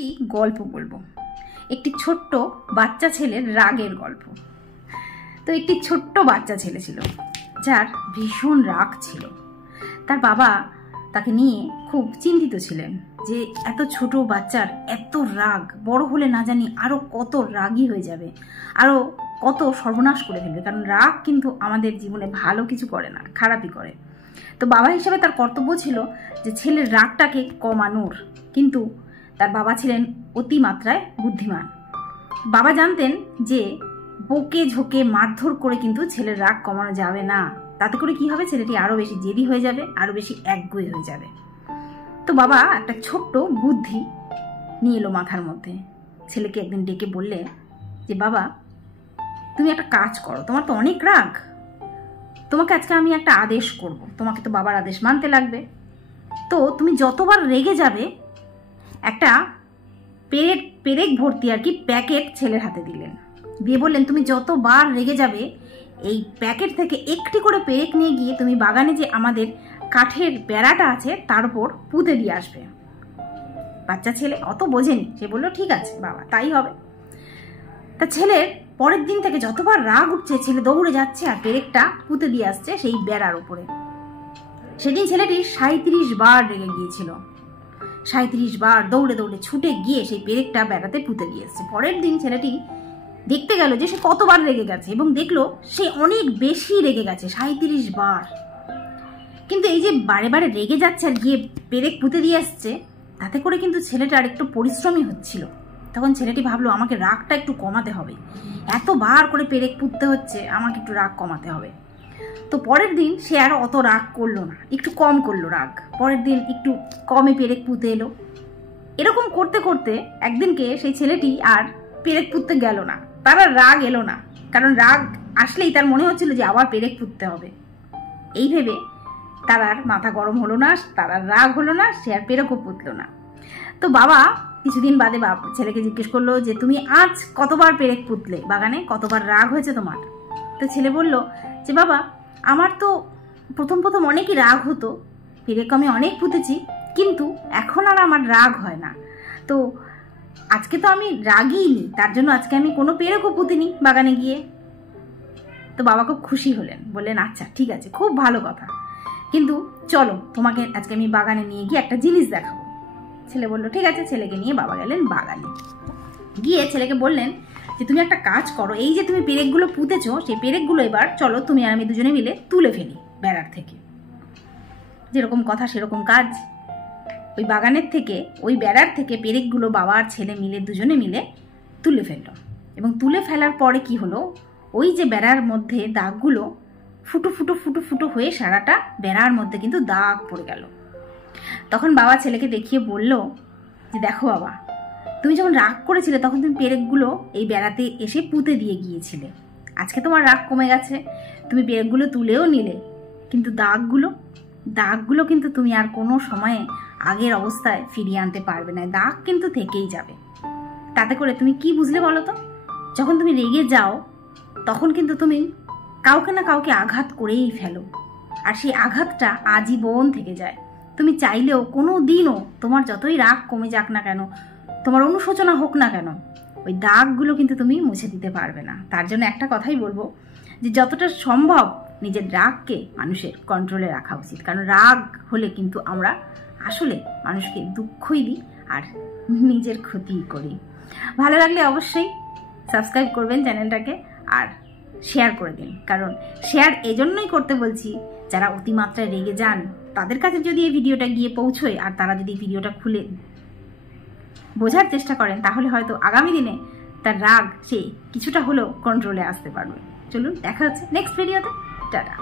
একটি গল্প বলবো, একটি ছোট্ট বাচ্চা ছেলের রাগের গল্প। তো একটি ছোট্ট বাচ্চা ছেলে ছিল যার ভীষণ রাগ ছিল। তার বাবা তাকে নিয়ে খুব চিন্তিত ছিলেন যে এত ছোট বাচ্চার এত রাগ, বড় হলে না জানি আরো কত রাগী হয়ে যাবে, আরো কত সর্বনাশ করে ফেলবে। কারণ রাগ কিন্তু আমাদের জীবনে ভালো কিছু করে না, খারাপই করে। তো বাবা হিসেবে তার কর্তব্য ছিল যে ছেলের রাগটাকে কমানোর। কিন্তু তার বাবা ছিলেন অতিমাত্রায় বুদ্ধিমান। বাবা জানতেন যে বকে ঝোঁকে মারধর করে কিন্তু ছেলের রাগ কমানো যাবে না। তাতে করে কি হবে, ছেলেটি আরো বেশি জেদি হয়ে যাবে, আরো বেশি একগুঁয়ে হয়ে যাবে। তো বাবা একটা ছোট্ট বুদ্ধি নিয়ে এলো মাথার মধ্যে। ছেলেকে একদিন ডেকে বললে যে বাবা, তুমি একটা কাজ করো, তোমার তো অনেক রাগ, তোমাকে আজকে আমি একটা আদেশ করব, তোমাকে তো বাবার আদেশ মানতে লাগবে। তো তুমি যতবার রেগে যাবে একটা পেরেক ভর্তি প্যাকেট ছেলের হাতে দিলেন, দিয়ে বললেন তুমি যতবার রেগে যাবে এই প্যাকেট থেকে একটি করে পেরেক নিয়ে গিয়ে তুমি বাগানে যে আমাদের কাঠের বেড়াটা আছে তার উপর পুঁতে দিয়ে আসবে। বাচ্চা ছেলে অত বোঝেনি, সে বললো ঠিক আছে বাবা, তাই হবে। তা ছেলের পরের দিন থেকে যতবার রাগ উঠছে ছেলে দৌড়ে যাচ্ছে আর পেরেকটা পুঁতে দিয়ে আসছে সেই বেড়ার উপরে। সেদিন ছেলেটি 37 বার রেগে গিয়েছিল। 37 বার দৌড়ে দৌড়ে ছুটে গিয়ে সেই পেরেকটা বেড়াতে পুঁতে দিয়ে এসছে। পরের দিন ছেলেটি দেখতে গেল যে সে কতবার রেগে গেছে এবং দেখলো সে অনেক বেশি রেগে গেছে, 37 বার। কিন্তু এই যে বারে বারে রেগে যাচ্ছে আর গিয়ে পেরেক পুঁতে দিয়ে আসছে, তাতে করে কিন্তু ছেলেটার একটু পরিশ্রমই হচ্ছিল। তখন ছেলেটি ভাবলো আমাকে রাগটা একটু কমাতে হবে, এতবার করে পেরেক পুঁততে হচ্ছে, আমাকে একটু রাগ কমাতে হবে। তো পরের দিন সে আর অত রাগ করলো না, একটু কম করলো রাগ। পরের দিন একটু কমে পেরেক পুঁতে এলো। এরকম করতে করতে একদিনকে সেই ছেলেটি আর পেরেক পুঁততে গেল না, তার আর রাগ এলো না। কারণ রাগ আসলেই তার মনে হচ্ছিল যে আবার পেরেক পুঁততে হবে। এই ভেবে তার আর মাথা গরম হলো না, তার আর রাগ হলো না, সে আর পেরেকও পুঁতলো না। তো বাবা কিছুদিন বাদে ছেলেকে জিজ্ঞেস করলো যে তুমি আজ কতবার পেরেক পুঁতলে, বাগানে কতবার রাগ হয়েছে তোমার? তো ছেলে বলল যে বাবা, আমার তো প্রথম প্রথম অনেকই রাগ হতো, পেরেক আমি অনেক পুঁতেছি, কিন্তু এখন আর আমার রাগ হয় না। তো আজকে তো আমি রাগই নি, তার জন্য আজকে আমি কোনো পেরেকও পুঁতিনি বাগানে গিয়ে। তো বাবা খুব খুশি হলেন, বললেন আচ্ছা ঠিক আছে, খুব ভালো কথা, কিন্তু চলো তোমাকে আজকে আমি বাগানে নিয়ে গিয়ে একটা জিনিস দেখাবো। ছেলে বলল ঠিক আছে। ছেলেকে নিয়ে বাবা গেলেন বাগানে। গিয়ে ছেলেকে বললেন যে তুমি একটা কাজ করো, এই যে তুমি পেরেকগুলো পুঁতেছো সেই পেরেকগুলো এবার চলো তুমি আর আমি দুজনে মিলে তুলে ফেলি বেড়ার থেকে। যেরকম কথা সেরকম কাজ। ওই বাগানের থেকে, ওই বেড়ার থেকে পেরেকগুলো বাবা আর ছেলে মিলে দুজনে মিলে তুলে ফেললো। এবং তুলে ফেলার পরে কি হলো, ওই যে বেড়ার মধ্যে দাগগুলো ফুটো ফুটো ফুটো ফুটো হয়ে সারাটা বেড়ার মধ্যে কিন্তু দাগ পড়ে গেল। তখন বাবা ছেলেকে দেখিয়ে বলল যে দেখো বাবা, তুমি যখন রাগ করেছিলে তখন তুমি পেরেকগুলো এই বেড়াতে এসে পুঁতে দিয়ে গিয়েছিলে। আজকে তোমার রাগ কমে গেছে, তুমি পেরেকগুলো তুলেও নিলে, কিন্তু দাগগুলো কিন্তু তুমি আর কোনো সময়ে আগের অবস্থায় ফিরিয়ে আনতে পারবে না, দাগ কিন্তু থেকেই যাবে। তাতে করে তুমি কি বুঝলে বলো তো, যখন তুমি রেগে যাও তখন কিন্তু তুমি কাউকে না কাউকে আঘাত করেই ফেলো, আর সেই আঘাতটা আজীবন থেকে যায়। তুমি চাইলেও কোনো দিনও তোমার যতই রাগ কমে যাক না কেন, তোমার অনুশোচনা হোক না কেন, ওই দাগগুলো কিন্তু তুমি মুছে দিতে পারবে না। তার জন্য একটা কথাই বলবো যে যতটা সম্ভব নিজের রাগকে মানুষের কন্ট্রোলে রাখা উচিত। কারণ রাগ হলে কিন্তু আমরা আসলে মানুষকে দুঃখই দিই আর নিজের ক্ষতিই করি। ভালো লাগলে অবশ্যই সাবস্ক্রাইব করবেন চ্যানেলটাকে আর শেয়ার করে দিন। কারণ শেয়ার এজন্যই করতে বলছি, যারা অতিমাত্রায় রেগে যান তাদের কাছে যদি এই ভিডিওটা গিয়ে পৌঁছয় আর তারা যদি ভিডিওটা খুলে বোঝার চেষ্টা করেন, তাহলে হয়তো আগামী দিনে তার রাগ সে কিছুটা হলেও কন্ট্রোলে আসতে পারবে। চলুন দেখা হচ্ছে নেক্সট ভিডিওতে। টাটা।